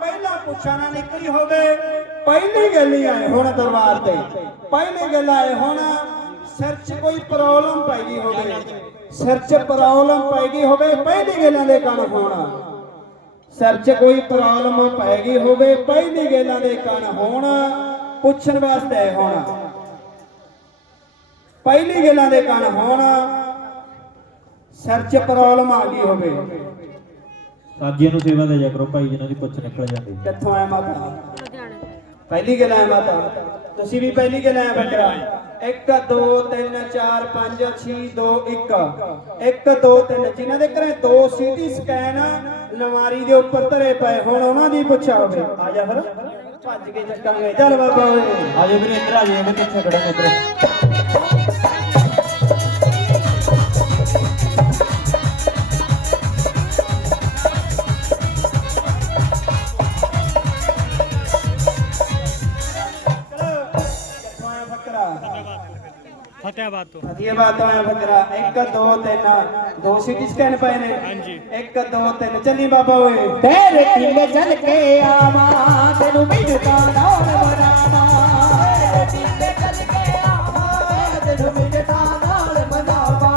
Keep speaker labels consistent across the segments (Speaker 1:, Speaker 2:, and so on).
Speaker 1: ਪਹਿਲਾਂ ਪੁੱਛਾਂ ਨਾ ਨਿਕਲੀ ਹੋਵੇ। ਪਹਿਲੀ ਗੱਲ ਹੀ ਆਏ ਹੁਣ ਦਰਬਾਰ ਤੇ। ਪਹਿਲੀ ਗੱਲ ਆਏ ਹੁਣ ਸਿਰ 'ਚ ਕੋਈ ਪ੍ਰੋਬਲਮ ਪੈ ਗਈ ਹੋਵੇ। ਸਿਰ 'ਚ ਪ੍ਰੋਬਲਮ ਪੈ ਗਈ ਹੋਵੇ, ਪਹਿਲੀ ਗੱਲਾਂ ਦੇ ਕੰਨ ਹੋਣਾ। ਸਿਰ 'ਚ ਕੋਈ ਪ੍ਰੋਬਲਮ ਪੈ ਗਈ ਹੋਵੇ, ਪਹਿਲੀ ਗੱਲਾਂ ਦੇ ਕੰਨ ਹੋਣ। ਪੁੱਛਣ ਵਾਸਤੇ ਹੋਣਾ। ਪਹਿਲੀ ਗੱਲਾਂ ਦੇ ਕੰਨ ਹੋਣ। ਸਿਰ 'ਚ ਪ੍ਰੋਬਲਮ ਆ ਗਈ ਹੋਵੇ।
Speaker 2: ਸਾਜੀਆਂ ਨੂੰ ਸੇਵਾ ਦੇ ਜਾ ਕਰੋ ਭਾਈ ਜਿਨ੍ਹਾਂ ਦੀ ਪੁੱਛ ਨਿਕਲ ਜਾਂਦੀ।
Speaker 1: ਕਿੱਥੋਂ ਆਇਆ ਮਾਤਾ? ਪਹਿਲੀ ਗੱਲ ਆਇਆ ਮਾਤਾ। ਤੁਸੀਂ ਵੀ ਪਹਿਲੀ ਗੱਲ ਆਇਆ ਬੱਕਰਾ 1 2 3 4 5 6 2 1 1 2 3 ਜਿਨ੍ਹਾਂ ਦੇ ਘਰੇ ਦੋ ਸੀਟੀ ਸਕੈਨ ਲਮਾਰੀ ਦੇ ਉੱਪਰ ਧਰੇ ਪਏ। ਹੁਣ ਉਹਨਾਂ ਦੀ ਪੁੱਛਾ ਹੋਵੇ ਆ ਜਾ ਫਿਰ। ਭੱਜ ਕੇ ਚੱਕਾਂਗੇ। ਚੱਲ ਬਾਬਾ। ਓਏ
Speaker 2: ਆਜੋ ਵੀਰੇ ਇੱਧਰ ਆ ਜਾਓ ਮੈਂ ਪਿੱਛੇ ਖੜਾ ਮੈਂ ਇੱਧਰ।
Speaker 3: ਫਤਿਆਬਾਦ ਤੋਂ
Speaker 1: ਵਧੀਆ ਬਾਤ ਆਇਆ ਬੱਕਰਾ। 1 2 3 ਦੋ ਸੀਟੀ ਸਕੈਨ ਪਏ ਨੇ।
Speaker 3: ਹਾਂਜੀ।
Speaker 1: 1 2 3 ਚੱਲੀ ਬਾਬਾ ਓਏ।
Speaker 4: ਤੇਰੇ ਟਿੰਡੇ ਚੱਲ ਕੇ ਆਵਾਂ ਤੈਨੂੰ ਮਿਲਦਾ ਨਾਮ ਮਨਾਵਾਂ। ਤੇਰੇ ਟਿੰਡੇ ਚੱਲ ਕੇ ਆਵਾਂ ਤੈਨੂੰ ਮਿਲਦਾ ਨਾਲ ਮਨਾਵਾਂ।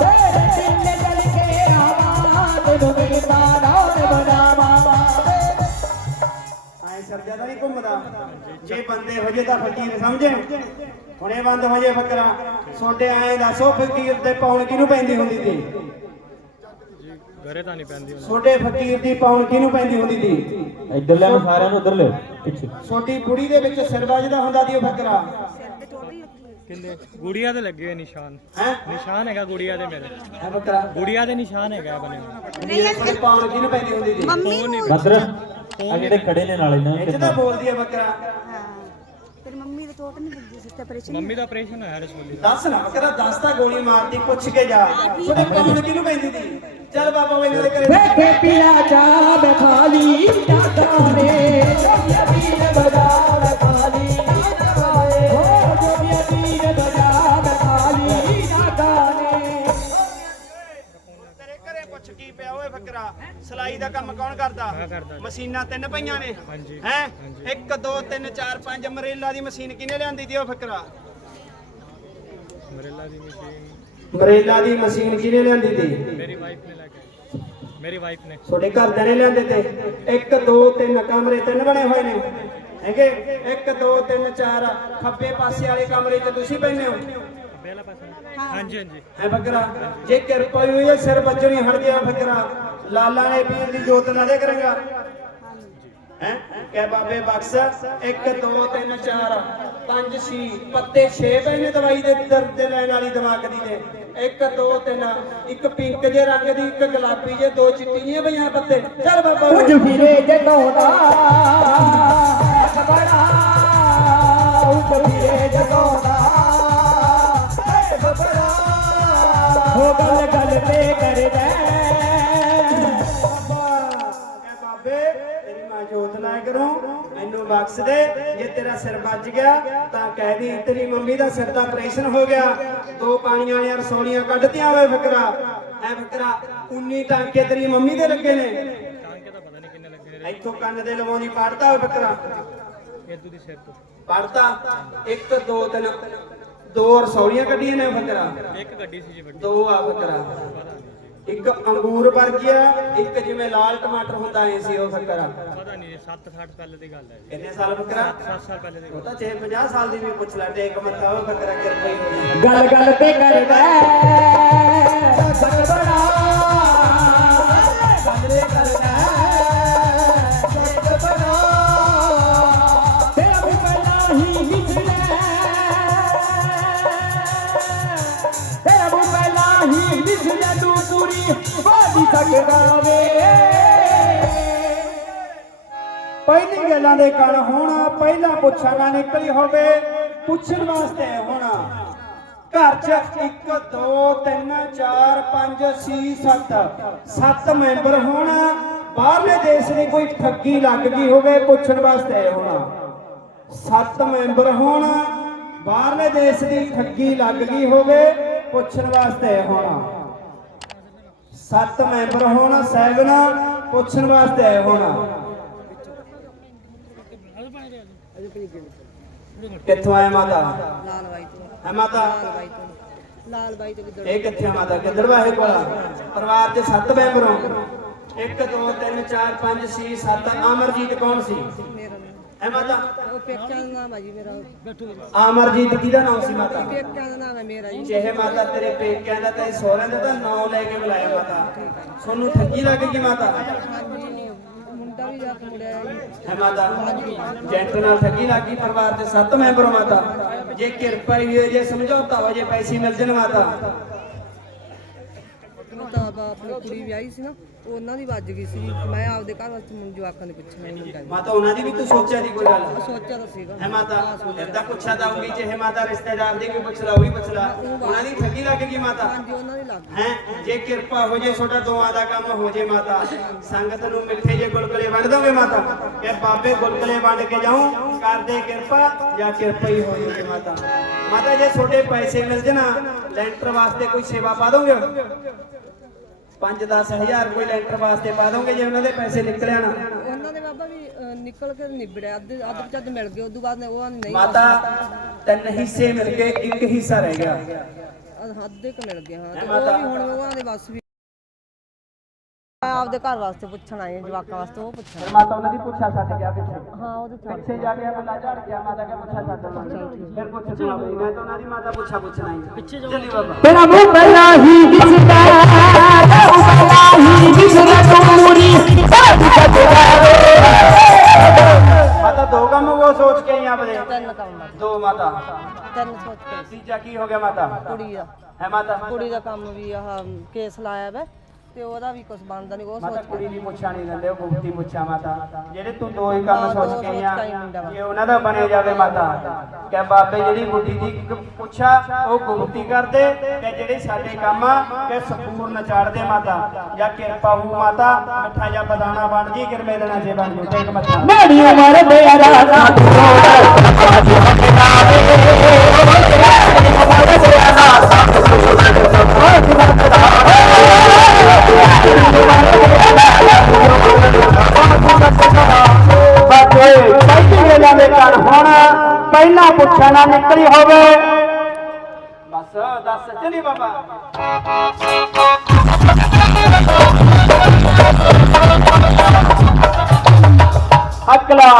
Speaker 4: ਤੇਰੇ ਟਿੰਡੇ ਚੱਲ ਕੇ ਆਵਾਂ ਤੈਨੂੰ ਮਿਲਦਾ ਨਾਲ
Speaker 1: ਸਰਜਾ ਨਹੀਂ ਘੁੰਮਦਾ। ਜੇ ਬੰਦੇ ਹੋ ਜੇ ਤਾਂ ਫਕੀਰ ਸਮਝੇ। ਹੁਣੇ ਬੰਦ ਹੋ ਜੇ ਬੱਕਰਾ ਛੋਟੇ ਐ ਦੱਸੋ ਫਕੀਰ ਤੇ ਪੌਣ ਕਿਹਨੂੰ ਪੈਂਦੀ ਹੁੰਦੀ ਸੀ?
Speaker 3: ਘਰੇ ਤਾਂ ਨਹੀਂ ਪੈਂਦੀ
Speaker 1: ਛੋਟੇ ਫਕੀਰ ਦੀ ਪੌਣ ਕਿਹਨੂੰ ਪੈਂਦੀ ਹੁੰਦੀ ਸੀ?
Speaker 2: ਇੱਧਰ ਲੈ ਸਾਰਿਆਂ ਨੂੰ ਉੱਧਰ ਲਿਓ ਪਿੱਛੇ।
Speaker 1: ਛੋਟੀ ਕੁੜੀ ਦੇ ਵਿੱਚ ਸਿਰ ਵੱਜਦਾ ਹੁੰਦਾ ਸੀ ਉਹ ਬੱਕਰਾ
Speaker 3: ਕਿੰਨੇ? ਗੁੜੀਆ ਤੇ ਲੱਗੇ ਹੋਏ ਨਿਸ਼ਾਨ।
Speaker 1: ਹੈ?
Speaker 3: ਨਿਸ਼ਾਨ ਹੈਗਾ ਗੁੜੀਆ ਦੇ ਮੇਰੇ।
Speaker 1: ਹੈ ਬੱਕਰਾ
Speaker 3: ਗੁੜੀਆ ਦੇ ਨਿਸ਼ਾਨ ਹੈਗਾ ਬਣੇ।
Speaker 1: ਇਹ ਪੌਣ ਕਿਹਨੂੰ ਪੈਂਦੀ ਹੁੰਦੀ ਸੀ?
Speaker 5: ਮੰਮੀ ਨੂੰ
Speaker 2: ਬਦਰ ਆ ਜਿਹੜੇ ਖੜੇ ਨੇ ਨਾਲ ਇਹਨਾਂ
Speaker 1: ਇੱਥੇ ਤਾਂ ਬੋਲਦੀ ਹੈ ਬੱਕਰਾ।
Speaker 5: ਹਾਂ। ਤੇਰੀ ਮੰਮੀ ਦੇ ਚੋਟ ਨਹੀਂ ਲੱਗੀ ਸੀ ਤੇ ਆਪਰੇਸ਼ਨ
Speaker 3: ਮੰਮੀ ਦਾ ਆਪਰੇਸ਼ਨ ਹੋਇਆ ਰਸਗੁੱਲੀ ਦਾ।
Speaker 1: ਦੱਸ ਨਾ ਬੱਕਰਾ ਦੱਸ ਤਾਂ ਗੋਲੀ ਮਾਰਦੀ ਪੁੱਛ ਕੇ ਜਾ। ਛੋਟੇ ਪੌਣ ਕਿਹਨੂੰ ਪੈਂਦੀ ਸੀ? ਚੱਲ ਬਾਬਾ ਵੇ ਇਹਨਾਂ ਦੇ ਘਰੇ
Speaker 4: ਵੇਖੇ ਪੀਲਾ ਚਾਹ ਮੈਂ ਖਾਲੀ ਜਾਦਾ ਨੇ ਜੋਗਿਆ ਪੀਰ ਬਾਜ਼ਾਰ।
Speaker 1: ਬੱਕਰਾ ਸਲਾਈ ਦਾ ਕੰਮ ਕੌਣ ਕਰਦਾ। ਮਸ਼ੀਨਾਂ ਤਿੰਨ ਪਈਆਂ ਨੇ। ਹੈ?
Speaker 3: ਹਾਂਜੀ।
Speaker 1: 1 2 3 4 5 ਮਰੇਲਾ ਦੀ ਮਸ਼ੀਨ ਕਿਹਨੇ ਲਿਆਂਦੀ ਤੀ ਉਹ ਬੱਕਰਾ?
Speaker 3: ਮਰੇਲਾ ਦੀ ਮਸ਼ੀਨ।
Speaker 1: ਮਰੇਲਾ ਦੀ ਮਸ਼ੀਨ ਕਿਹਨੇ ਲਿਆਂਦੀ ਤੀ
Speaker 3: ਮੇਰੀ ਵਾਈਫ ਨੇ ਲੈ ਕੇ ਮੇਰੀ ਵਾਈਫ ਨੇ।
Speaker 1: ਤੁਹਾਡੇ ਘਰਦਿਆਂ ਨੇ ਲਿਆਂਦੇ ਤੇ? 1 2 3 ਕਮਰੇ ਤਿੰਨ ਬਣੇ ਹੋਏ ਨੇ। ਹੈਗੇ? 1 2 3 4 ਖੱਬੇ ਪਾਸੇ ਵਾਲੇ ਕਮਰੇ 'ਚ ਤੁਸੀਂ ਬੈਠੇ ਹੋ।
Speaker 3: ਅੱਬੇ ਵਾਲਾ ਪਾਸਾ ਹਾਂਜੀ ਹਾਂਜੀ।
Speaker 1: ਹੈ ਬੱਕਰਾ। ਜੇ ਕਿਰਪਾ ਹੋਈ ਹੈ ਸਿਰ ਵੱਜਣੀ ਹਟ ਗਿਆ ਬੱਕਰਾ। ਲਾਲਾ ਨੇ ਪੀਰ ਦੀ ਜੋਤ ਲਾ ਦੇ ਕਰਾਂਗਾ। ਹੈ? ਕਹਿ ਬਾਬੇ ਬਖਸ਼ 1 2 3 4 5 6 ਪੱਤੇ 6 ਪਏ ਨੇ ਦਵਾਈ ਦੇ ਦਰਦ ਦੇ ਲੈਣ ਵਾਲੀ ਦਿਮਾਗ ਦੀ ਦੇ 1 2 3 ਇੱਕ ਪਿੰਕ ਜੇ ਰੰਗ ਦੀ ਇੱਕ ਗੁਲਾਬੀ ਜੇ ਦੋ ਚਿੱਟੀ ਜੀਆਂ ਪਈਆਂ ਪੱਤੇ। ਚੱਲ ਬਾਬਾ
Speaker 4: ਕੁਝ ਫਿਰੇ ਜਗਾਉਂਦਾ ਬੜਾ ਉੱਠ ਫਿਰੇ ਜਗਾਉਂਦਾ ਬੜਾ ਗੱਲ ਗੱਲ ਤੇ ਕਰਦਾ।
Speaker 1: ਕਹਿ ਬਾਬੇ ਤੇਰੀ ਮਾਂ ਜੋਤ ਲਾਇਆ ਕਰੂੰ। ਮੈਨੂੰ ਬਖਸ਼ ਦੇ ਜੇ ਤੇਰਾ ਸਿਰ ਵੱਜ ਗਿਆ ਤਾਂ ਕਹਿ ਦੀ ਤੇਰੀ ਮੰਮੀ ਦਾ ਸਿਰ ਦਾ ਆਪਰੇਸ਼ਨ ਹੋ ਗਿਆ। ਦੋ ਪਾਣੀਆਂ ਵਾਲੀਆਂ ਰਸੌਲੀਆਂ ਕੱਢਤੀਆਂ ਓਏ ਫਕਰਾ। ਐ ਫਕਰਾ 19 ਟਾਂਕੇ ਤੇਰੀ ਮੰਮੀ ਦੇ ਲੱਗੇ ਨੇ।
Speaker 3: ਟਾਂਕੇ ਤਾਂ ਪਤਾ ਨਹੀਂ ਕਿੰਨੇ ਲੱਗੇ ਨੇ
Speaker 1: ਇੱਥੋਂ ਕੰਨ ਦੇ ਲਵਾਉਂਦੀ ਪੜਦਾ ਓਏ ਫਕਰਾ।
Speaker 3: ਇਦੂ ਦੀ ਸਿਰ ਤੋਂ।
Speaker 1: ਪੜਦਾ 1 2 3 ਦੋ ਰਸੌਲੀਆਂ ਕੱਢੀਆਂ ਨੇ ਫਕਰਾ
Speaker 3: ਇੱਕ ਗੱਡੀ ਸੀ ਜੀ ਵੱਡੀ।
Speaker 1: ਦੋ ਆ ਫਕਰਾ ਇੱਕ ਅੰਗੂਰ ਵਰਗੀ ਆ ਇੱਕ ਜਿਵੇਂ ਲਾਲ ਟਮਾਟਰ ਹੁੰਦਾ ਐ ਸੀ ਉਹ ਫਕਰਾ
Speaker 3: ਪਤਾ ਨਹੀਂ 7 60 ਪਹਿਲੇ ਦੀ ਗੱਲ ਹੈ ਜੀ।
Speaker 1: ਕਿੰਨੇ ਸਾਲ ਫਕਰਾ
Speaker 3: 7 ਸਾਲ ਪਹਿਲੇ ਦੀ
Speaker 1: ਉਹ ਤਾਂ ਜੇ 50 ਸਾਲ ਦੀ ਵੀ ਪੁੱਛ ਲੈ ਟੇਕ ਮੱਥਾ ਉਹ ਫਕਰਾ ਕਿਰਪਾ ਹੀ
Speaker 4: ਗੱਲ ਗੱਲ ਤੇ ਕਰਦਾ ਤੂੰ ਸਕਦਾ ਵੇ
Speaker 1: ਪਹਿਲੀ ਗੱਲਾਂ ਦੇ ਕਣ ਹੋਣਾ, ਪਹਿਲਾਂ ਪੁੱਛਾਂ ਨਿਕਲੀ ਹੋਵੇ, ਪੁੱਛਣ ਵਾਸਤੇ ਹੋਣਾ। ਘਰ 'ਚ 1 2 3 4 5 6 7 7 ਮੈਂਬਰ ਹੋਣਾ, ਬਾਹਰਲੇ ਦੇਸ਼ ਦੀ ਕੋਈ ਠੱਗੀ ਲੱਗ ਗਈ ਹੋਵੇ, ਪੁੱਛਣ ਵਾਸਤੇ ਹੋਣਾ। ਸੱਤ ਮੈਂਬਰ ਹੋਣਾ, ਬਾਹਰਲੇ ਦੇਸ਼ ਦੀ ਠੱਗੀ ਲੱਗ ਗਈ ਹੋਵੇ, ਪੁੱਛਣ ਵਾਸਤੇ ਹੋਣਾ। ਸੱਤ ਮੈਂਬਰ ਹੋਣ ਸੈਵਨ ਪੁੱਛਣ ਵਾਸਤੇ ਆਏ ਹੋਣਾ। ਕਿੱਥੋਂ ਆਏ ਮਾਤਾ?
Speaker 5: ਲਾਲ ਬਾਈ ਤੋਂ
Speaker 1: ਹੈ ਮਾਤਾ?
Speaker 5: ਲਾਲ ਬਾਈ ਤੋਂ
Speaker 1: ਇਹ ਕਿੱਥੇ ਮਾਤਾ? ਕਿੱਧਰ ਵਾਹੇ ਪਰਿਵਾਰ ਦੇ ਸੱਤ ਮੈਂਬਰ ਹੋ। 1 2 3 4 5 6 7 ਅਮਰਜੀਤ ਕੌਣ ਸੀ? ਹੈ ਮਾਤਾ?
Speaker 5: ਉਹ ਪੇਕਿਆਂ ਦਾ ਨਾਮ ਹੈ ਜੀ ਮੇਰਾ ਬੈਠੋ
Speaker 1: ਅਮਰਜੀਤ ਕਿਹਦਾ ਨਾਮ ਸੀ ਮਾਤਾ?
Speaker 5: ਪੇਕਿਆਂ ਦਾ ਨਾਮ ਹੈ ਮੇਰਾ ਜੀ।
Speaker 1: ਜਿਹੇ ਮਾਤਾ ਤੇਰੇ ਪੇਕਿਆਂ ਦਾ ਤੇ ਸਹੁਰਿਆਂ ਦਾ ਤਾਂ ਨਾਮ ਲੈ ਕੇ ਬੁਲਾਇਆ ਮਾਤਾ। ਤੁਹਾਨੂੰ ਠੱਗੀ ਲੱਗ ਗਈ ਮਾਤਾ?
Speaker 5: ਮੁੰਡਾ ਵੀ ਜਾ ਹੈ
Speaker 1: ਮਾਤਾ? ਜੈਂਟ ਨਾਲ ਠੱਗੀ ਲੱਗ ਗਈ ਪਰਿਵਾਰ ਦੇ ਸੱਤ ਮੈਂਬਰ ਮਾਤਾ। ਜੇ ਕਿਰਪਾ ਹੀ ਹੋਏ ਜੇ ਸਮਝੌਤਾ ਹੋ ਜੇ ਪੈਸੇ ਮਿਲ ਜਾਣ ਮਾਤਾ।
Speaker 5: ਆਪ ਆਪਣੀ ਕੁੜੀ ਵਿਆਹੀ ਸੀ ਨਾ ਉਹ ਉਹਨਾਂ ਦੀ ਵੱਜ ਗਈ ਸੀ। ਮੈਂ ਆਪਦੇ ਘਰ ਵਾਸਤੇ ਮੈਨੂੰ ਜਵਾਕਾਂ ਦੇ ਪੁੱਛਣਾ ਹੀ ਮੁੰਡਾ ਜੀ
Speaker 1: ਮਾਤਾ ਉਹਨਾਂ ਦੀ ਵੀ ਤੂੰ ਸੋਚਿਆ ਦੀ ਕੋਈ ਗੱਲ?
Speaker 5: ਸੋਚਿਆ ਤਾਂ ਸੀਗਾ।
Speaker 1: ਹੈ ਮਾਤਾ ਇਦਾਂ ਪੁੱਛਾ ਤਾਂ ਹੋਊਗੀ ਜਿਹੇ ਮਾਤਾ ਰਿਸ਼ਤੇਦਾਰ ਦੀ ਵੀ ਪੁੱਛ ਲਾ ਉਹ ਵੀ ਪੁੱਛ ਲਾ ਉਹਨਾਂ ਦੀ ਠੱਗੀ ਲੱਗ ਗਈ ਮਾਤਾ।
Speaker 5: ਹਾਂਜੀ ਉਹਨਾਂ ਦੀ ਲੱਗ
Speaker 1: ਹੈ ਜੇ ਕਿਰਪਾ ਹੋ ਜੇ ਤੁਹਾਡਾ ਦੋਆਂ ਦਾ ਕੰਮ ਹੋ ਜੇ ਮਾਤਾ। ਸੰਗਤ ਨੂੰ ਮਿੱਠੇ ਜੇ ਗੁਲਗੁਲੇ ਵੰਡ ਦੋਗੇ ਮਾਤਾ। ਕਿ ਬਾਬੇ ਗੁਲਗੁਲੇ ਵੰਡ ਕੇ ਜਾਉਂ ਕਰਦੇ ਕਿਰਪਾ ਜਾਂ ਕਿਰਪਾ ਹੀ ਹੋ ਜੇ ਮਾਤਾ। ਮਾਤਾ ਜੇ ਤੁਹਾਡੇ ਪੈਸੇ ਮਿਲ ਜਣਾ ਲੈਂਟਰ ਵਾਸਤੇ ਕੋਈ ਸੇਵਾ ਪਾ ਦੋਗੇ? 5-10 ਹਜ਼ਾਰ ਕੋਈ ਲੈਂਟਰ ਵਾਸਤੇ ਪਾ ਦੋਗੇ ਜੇ ਉਹਨਾਂ ਦੇ ਪੈਸੇ ਨਿਕਲ ਆਣਾ
Speaker 5: ਉਹਨਾਂ ਦੇ ਬਾਬਾ ਵੀ ਅਹ, ਨਿਕਲ ਕੇ ਨਿਬੜਿਆ। ਅੱਧੇ ਅੱਧ ਚੱਦ ਮਿਲ ਗਏ ਉਦੋਂ ਬਾਅਦ ਉਹ ਨਹੀਂ
Speaker 1: ਮਾਤਾ ਤਿੰਨ ਹਿੱਸੇ ਮਿਲ ਗਏ ਇੱਕ ਹਿੱਸਾ ਰਹਿ ਗਿਆ।
Speaker 5: ਅਹ, ਅੱਧੇ ਕ ਮਿਲ ਗਏ ਹਾਂ। ਤੇ ਉਹ? ਵੀ ਹੁਣ ਉਹਨਾਂ ਦੇ ਬਸ ਵੀ ਆਪਦੇ ਘਰ ਵਾਸਤੇ ਪੁੱਛਣ ਹਾਂ ਜਵਾਕਾਂ ਵਾਸਤੇ ਉਹ ਪੁੱਛਣ
Speaker 1: ਫਿਰ ਮਾਤਾ ਉਹਨਾਂ ਦੀ ਪੁੱਛਾ ਛੱਡ ਗਿਆ ਪਿੱਛੇ।
Speaker 5: ਹਾਂ ਉਹਦੇ
Speaker 1: ਪਿੱਛੇ ਜਾ ਕੇ ਬੰਦਾ ਝੜ ਗਿਆ ਮਾਤਾ ਕੇ ਪੁੱਛਾ ਛੱਡ ਨੂੰ। ਫਿਰ ਪੁੱਛ ਤੂੰ ਆਪਣੀ ਮੈਂ ਤਾਂ ਉਹਨਾਂ ਦੀ ਮਾਤਾ ਪੁੱਛਾ ਪੁੱਛਣਾ ਹੀ ਪਿੱਛੇ ਚੱਲੀ ਬਾਬਾ।
Speaker 4: ਤੇਰਾ ਮੂੰਹ ਪਹਿਲਾਂ ਹੀ ਦਿਸਦਾ।
Speaker 1: ਮਾਤਾ ਦੋ ਕੰਮ ਉਹ ਸੋਚ ਕੇ ਆਈ ਆਪਦੇ
Speaker 5: ਤਿੰਨ ਕੰਮ
Speaker 1: ਦੋ ਮਾਤਾ।
Speaker 5: ਤਿੰਨ ਸੋਚ ਕੇ।
Speaker 1: ਤੀਜਾ ਕੀ ਹੋ ਗਿਆ ਮਾਤਾ?
Speaker 5: ਕੁੜੀ ਦਾ।
Speaker 1: ਹੈ ਮਾਤਾ?
Speaker 5: ਕੁੜੀ ਦਾ ਕੰਮ ਵੀ ਆਹ ਕੇਸ ਲਾਇਆ ਵਾ। ਤੇ ਉਹਦਾ ਵੀ ਕੁਝ ਬਣਦਾ ਨਹੀਂ ਉਹ
Speaker 1: ਮਾਤਾ
Speaker 5: ਸੋਚ
Speaker 1: ਕੁੜੀ ਦੀ ਪੁੱਛਾ ਨਹੀਂ ਦਿੰਦੇ ਉਹ ਗੁਪਤੀ ਪੁੱਛਾ ਮਾਤਾ। ਜਿਹੜੇ ਤੂੰ ਦੋ ਹੀ ਕੰਮ
Speaker 5: ਹਾਂ,
Speaker 1: ਸੋਚ ਕੇ
Speaker 5: ਕੇ
Speaker 1: ਆ
Speaker 5: ਮੁੰਡਾ ਵਾ।
Speaker 1: ਜੇ ਉਹਨਾਂ ਦਾ ਬਣੇ ਜਾਵੇ ਮਾਤਾ ਕਿ ਬਾਬੇ ਜਿਹੜੀ ਬੁੱਢੀ ਦੀ ਪੁੱਛਾ ਉਹ ਗੁਪਤੀ ਕਰਦੇ ਤੇ ਜਿਹੜੇ ਸਾਡੇ ਕੰਮ ਆ ਕਿ ਸੰਪੂਰਨ ਚਾੜਦੇ ਮਾਤਾ ਜਾਂ ਕਿਰਪਾ ਹੋ ਮਾਤਾ ਮਿੱਠਾ ਜਾਂ ਬਦਾਨਾ ਬਣ ਜੀ ਕਿਰਮੇ ਦੇਣਾ ਜੇ ਬਣ ਜੂ ਟੇਕ ਮੱਥਾ।
Speaker 4: ਮੇਰੀ ਉਮਰ ਮੇਰਾ ਸਾਥ
Speaker 1: ਦੇ ਘਰ ਹੁਣ ਪਹਿਲਾ ਪੁੱਛਾ ਨਾ ਨਿਕਲੀ ਹੋਵੇ। ਬਸ ਦੱਸ ਚਲੀ ਬਾਬਾ। ਅਕਲਾ।